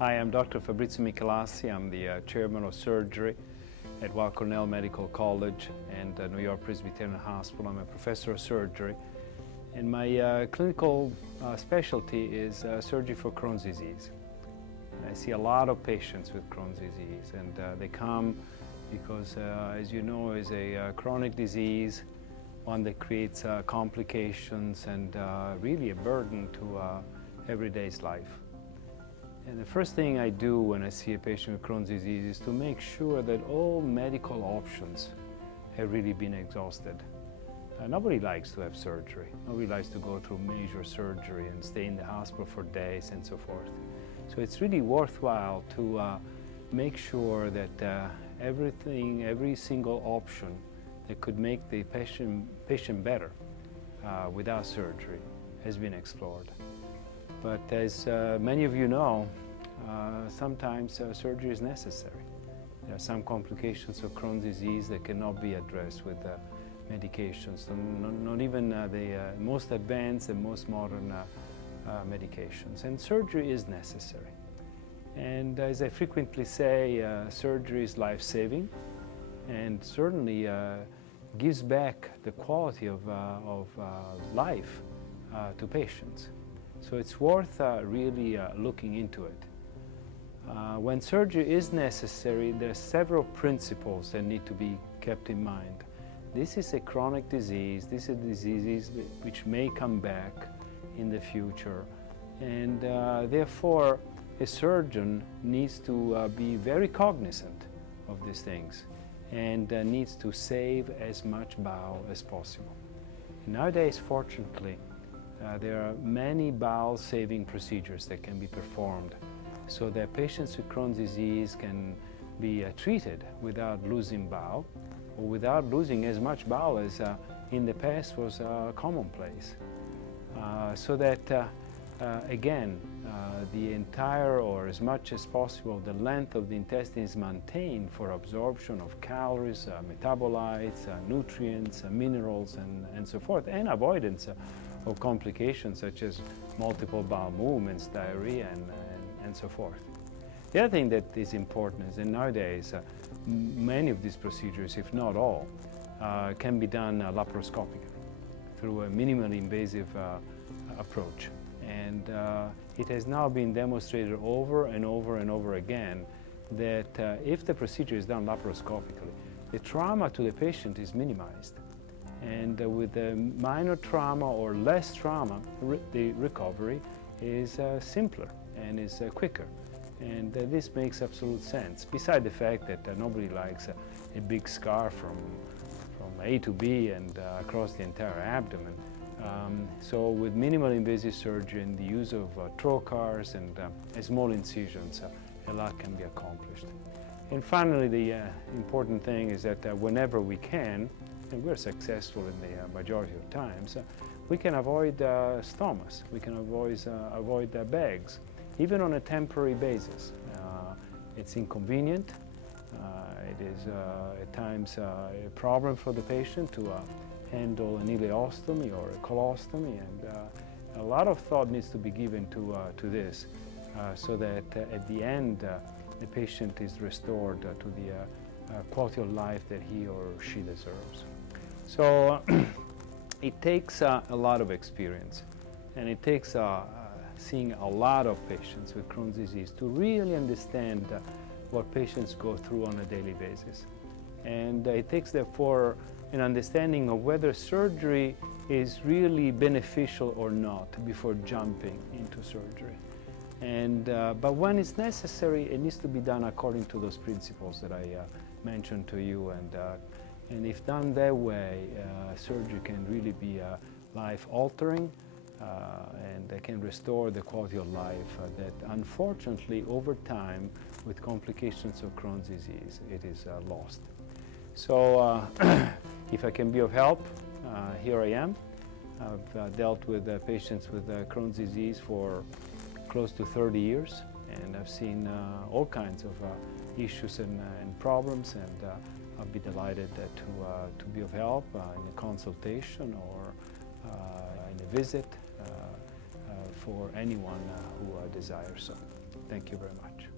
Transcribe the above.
Hi, I'm Dr. Fabrizio Michelassi. I'm the chairman of surgery at Weill Cornell Medical College and New York-Presbyterian Hospital. I'm a professor of surgery, and my clinical specialty is surgery for Crohn's disease. And I see a lot of patients with Crohn's disease, and they come because, as you know, is a chronic disease, one that creates complications and really a burden to everyday's life. And the first thing I do when I see a patient with Crohn's disease is to make sure that all medical options have really been exhausted. Nobody likes to have surgery. Nobody likes to go through major surgery and stay in the hospital for days and so forth. So it's really worthwhile to make sure that every single option that could make the patient better without surgery has been explored. But as many of you know, sometimes surgery is necessary. There are some complications of Crohn's disease that cannot be addressed with medications, not even the most advanced and most modern medications. And surgery is necessary. And as I frequently say, surgery is life-saving and certainly gives back the quality of life to patients. So it's worth really looking into it. When surgery is necessary, there are several principles that need to be kept in mind. This is a chronic disease. This is a disease which may come back in the future. And therefore, a surgeon needs to be very cognizant of these things and needs to save as much bowel as possible. Nowadays, fortunately, there are many bowel-saving procedures that can be performed so that patients with Crohn's disease can be treated without losing bowel or without losing as much bowel as in the past was commonplace. So that, again, the entire, or as much as possible, the length of the intestine is maintained for absorption of calories, metabolites, nutrients, minerals, and so forth, and avoidance of complications such as multiple bowel movements, diarrhea, and so forth. The other thing that is important is that nowadays many of these procedures, if not all, can be done laparoscopically through a minimally invasive approach. And it has now been demonstrated over and over and over again that if the procedure is done laparoscopically, the trauma to the patient is minimized. And with a minor trauma or less trauma, the recovery is simpler and is quicker. And this makes absolute sense, beside the fact that nobody likes a big scar from A to B and across the entire abdomen. So with minimal invasive surgery and the use of trocars and small incisions, a lot can be accomplished. And finally, the important thing is that whenever we can, and we're successful in the majority of times, we can avoid stomas, we can avoid bags, even on a temporary basis. It's inconvenient, it is at times a problem for the patient to handle an ileostomy or a colostomy, and a lot of thought needs to be given to this so that at the end the patient is restored to the quality of life that he or she deserves. So it takes a lot of experience, and it takes seeing a lot of patients with Crohn's disease to really understand what patients go through on a daily basis. And it takes, therefore, an understanding of whether surgery is really beneficial or not before jumping into surgery. And, but when it's necessary, it needs to be done according to those principles that I mentioned to you. And if done that way, surgery can really be life-altering and can restore the quality of life that, unfortunately, over time, with complications of Crohn's disease, it is lost. So if I can be of help, here I am. I've dealt with patients with Crohn's disease for close to 30 years, and I've seen all kinds of issues and problems, and I'll be delighted to be of help in a consultation or in a visit for anyone who desires so. Thank you very much.